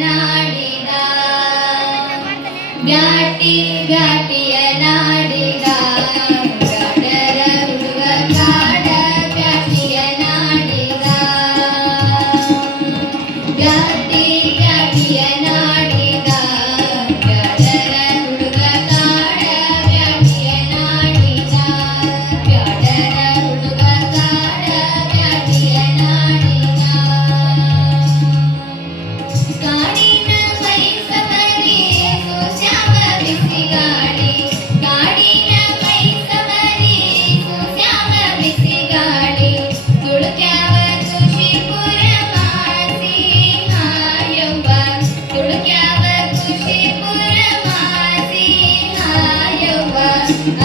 ನಾಡಿದ ಬ್ಯಾಟಿ ಬ್ಯಾಟಿಯ ನಾಡಿದ ಬ್ಯಾಡರ ಹುಡುಗ ಕಾಡ ಬ್ಯಾಟಿಯ ನಾಡಿದ ಬ್ಯಾಟಿ ಬ್ಯಾಟಿಯ ನಾಡಿದ ಬ್ಯಾಡರ ಹುಡುಗ ಕಾಡ ಬ್ಯಾಟಿಯ ನಾಡಿದ ಬ್ಯಾಡರ ಹುಡುಗ ಕಾಡ ಬ್ಯಾಟಿಯ ನಾಡಿದ ಕಾಡಿನ ಮೈಸಮರಿ ಸೋಸ್ಯಾವ ಬಿಸಿಗಾಡಿ ಕಾಡಿನ ಮೈಸಮರಿ ಸೋಸ್ಯಾವ ಬಿಸಿಗಾಡಿ ತುಳುಕ್ಯಾವ ಖುಷಿಪುರ ಮಾಸಿ ಹಾಯವ್ವ ತುಳುಕ್ಯಾವ ಖುಷಿಪುರ ಮಾಸಿ ಹಾಯವ್ವ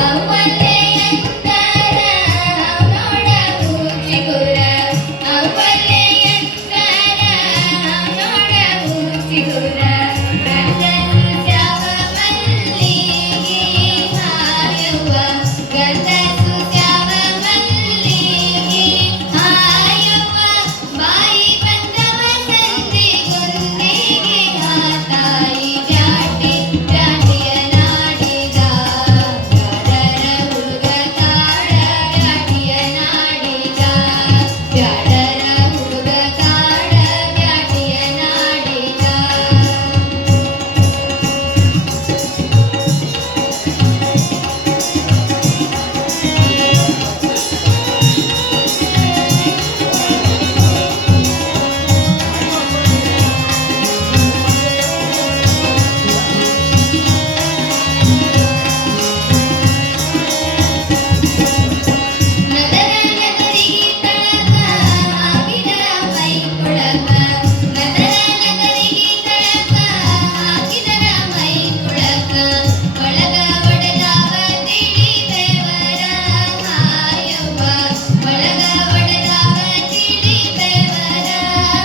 ಅವಲ್ಲೇ ಅಂತರ ಅವನೋಡ ಊಚಿಗುರ ಅವಲ್ಲೇ ಅಂತರ ಅವನೋಡ ಊಚಿಗುರ ಗಂಧನು ತ್ಯಾವ ಮಲ್ಲಿಗೆ ಹಾಯವ್ವ ಗಂಧನು ತ್ಯಾವ ಮಲ್ಲಿಗೆ ಹಾಯವ್ವ ಬಾಯಿ ಬಂದವ ಸಂಧಿ ಗುಂದಿಗೆ ತಾಯಿ ಬ್ಯಾಟಿ ಬ್ಯಾಟಿಯ ನಾಡಿದ ಬ್ಯಾಡರ ಹುಡುಗ ಕಾಡ ಬ್ಯಾಟಿಯ ನಾಡಿದ ಬ್ಯಾಡರ ಹುಡುಗ ಕಾಡ ಬ್ಯಾಟಿಯ ನಾಡಿದ ನದರ ನಗರಿಗೆ ತಳಕ ಹಾಕಿದರ ಮೈ ಕೊಳಕ ನದರ ನಗರಿಗೆ ತಳಕ ಹಾಕಿದರ ಮೈ ಕೊಳಕ ಒಳಗ ಒಡೆದವ ತಿಳಿ ಬೆವರ ಹಾಯವ್ವ ಒಳಗ ಒಡೆದವ ತಿಳಿ ಬೆವರ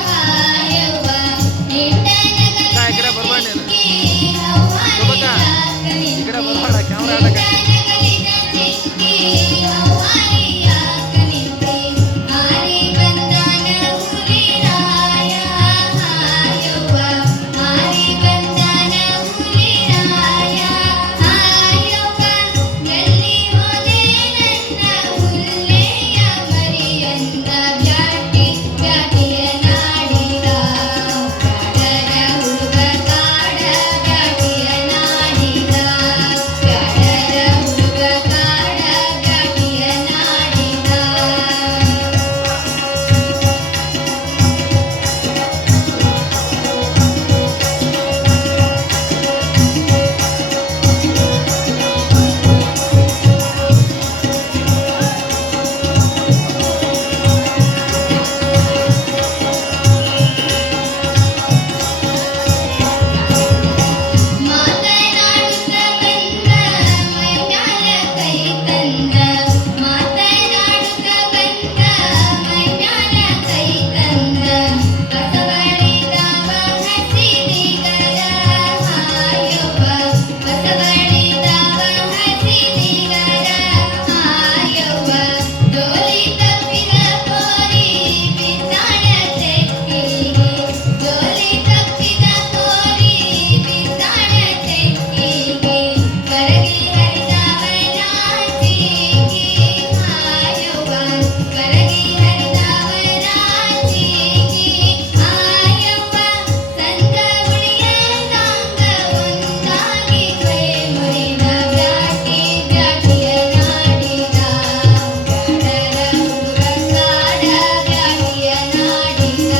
ಹಾಯವ್ವ ನಿಂಡ ನಗರ ಮಾತನಾಡುತ್ತ ಬಂದ ಮೈಮ್ಯಾಲ ಕೈ ತಂದ ಮಾತನಾಡುತ್ತ ಬಂದ ಮೈಮ್ಯಾಲ ಕೈ ತಂದ ಬಸವಳಿದವ ಹಸಿದಿಗರ ಹಾಯವ್ವ ಬಸವಳಿದವ ಹಸಿದಿಗರ ಹಾಯವ್ವ ಡೋಲಿ ತಪ್ಪಿದ ಪೋರಿ ಬಿದ್ದಾಳ ತೆಕ್ಕಿಗೆ ಡೋಲಿ ತಪ್ಪಿದ ಪೋರಿ ಬಿದ್ದಾಳ ತೆಕ್ಕಿಗೆ ಕರಗಿ ಹರಿದವ ರಾಜಿಗೆ ಹಾಯವ್ವ ಕರಗಿ ಹರಿದವ ರಾಜಿಗೆ ಹಾಯವ್ವ ಸಂಗ ಉಳಿಯದಂಗ ಒಂದಾಗಿ ಕೈ ಮುರಿದ ಬ್ಯಾಟಿ ಬ್ಯಾಟಿಯ ನಾಡಿದ ಬ್ಯಾಡರ ಹುಡುಗ ಕಾಡ ಬ್ಯಾಟಿಯ ನಾಡಿದ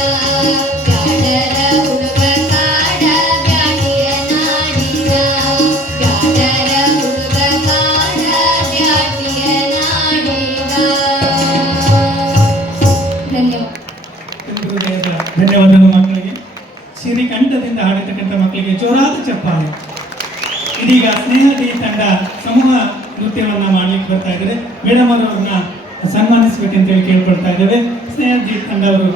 ಬ್ಯಾಡರ ಹುಡುಗ ಕಾಡ ಬ್ಯಾಟಿಯ ನಾಡಿದ ಬ್ಯಾಡರ ಹುಡುಗ ಕಾಡ ಬ್ಯಾಟಿಯ ನಾಡಿದ. ಧನ್ಯವಾದ. ತುಂಬು ಹೃದಯದ ಧನ್ಯವಾದಗಳು ಮಕ್ಕಳಿಗೆ. ಸಿರಿಕಂಠದಿಂದ ಹಾಡಿರ್ತಕ್ಕಂಥ ಮಕ್ಕಳಿಗೆ ಜೋರಾದ ಚಪ್ಪಾಳೆ. ಇದೀಗ ಸ್ನೇಹ ಡಿ ತಂಡ ಸಮೂಹ ನೃತ್ಯವನ್ನ ಮಾಡ್ಲಿಕ್ಕೆ ಬರ್ತಾ ಇದ್ದಾರೆ. ಮೇಡಮ್ ಅವರನ್ನ ಸನ್ಮಾನಿಸಬೇಕಂತೇಳಿ ಕೇಳ್ಕೊಳ್ತಾ ಇದ್ದೇವೆ. ಸ್ನೇಹ ಡಿ ತಂಡ ಅವರು